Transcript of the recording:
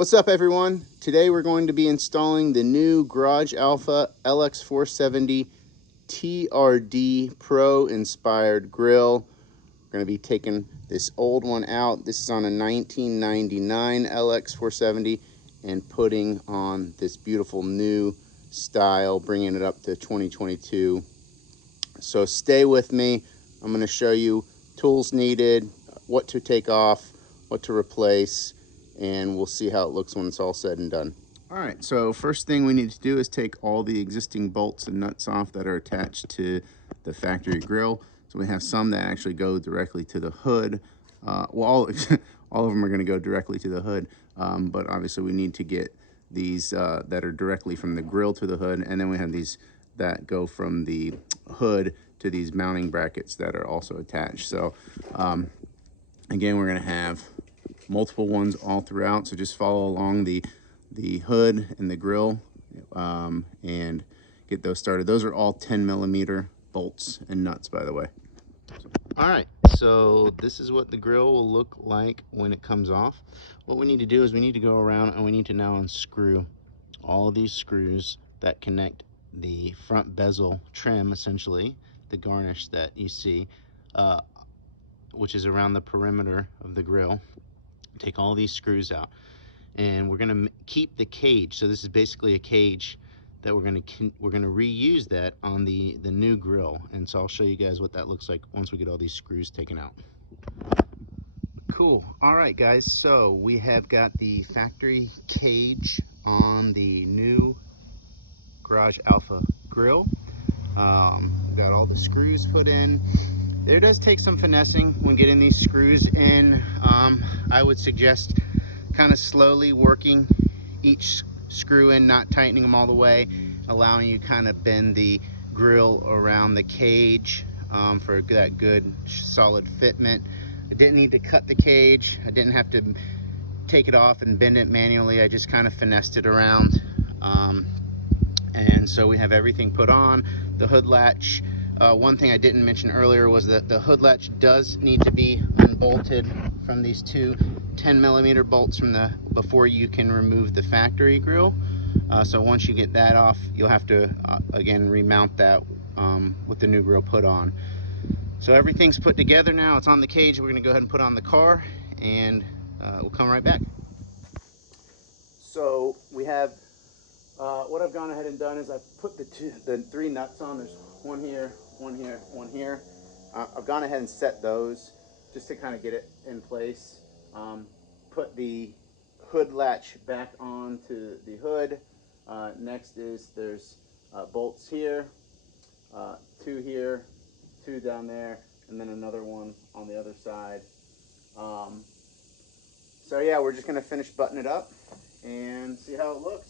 What's up, everyone? Today we're going to be installing the new Garage Alpha Lx470 TRD Pro inspired grill. We're going to be taking this old one out. This is on a 1999 Lx470 and putting on this beautiful new style, bringing it up to 2022. So stay with me. I'm going to show you tools needed, what to take off, what to replace, and we'll see how it looks when it's all said and done. All right, so first thing we need to do is take all the existing bolts and nuts off that are attached to the factory grill. So we have some that actually go directly to the hood. All of them are going to go directly to the hood, but obviously we need to get these that are directly from the grill to the hood, and then we have these that go from the hood to these mounting brackets that are also attached. So again, we're going to have multiple ones all throughout, so just follow along the hood and the grill and get those started. Those are all 10mm bolts and nuts, by the way. All right, so this is what the grill will look like when it comes off. What we need to do is we need to go around and we need to now unscrew all of these screws that connect the front bezel trim, essentially the garnish that you see, which is around the perimeter of the grill. Take all these screws out, and we're going to keep the cage. So this is basically a cage that we're going to reuse that on the new grill, and so I'll show you guys what that looks like once we get all these screws taken out. Cool. All right, guys, so we have got the factory cage on the new Garage Alpha grill. Got all the screws put in. There does take some finessing when getting these screws in. I would suggest kind of slowly working each screw in, not tightening them all the way, allowing you kind of bend the grill around the cage for that good solid fitment. I didn't need to cut the cage. I didn't have to take it off and bend it manually. I just kind of finessed it around. And so we have everything put on. The hood latch, one thing I didn't mention earlier was that the hood latch does need to be unbolted from these two 10mm bolts from before you can remove the factory grill. So once you get that off, you'll have to again remount that with the new grill put on. So everything's put together now. It's on the cage. We're going to go ahead and put on the car, and we'll come right back. So we have what I've gone ahead and done is I've put the three nuts on. There's one here, one here, one here. I've gone ahead and set those just to kind of get it in place. Put the hood latch back onto the hood. Next is there's bolts here, two here, two down there, and then another one on the other side. So yeah, we're just gonna finish buttoning it up and see how it looks.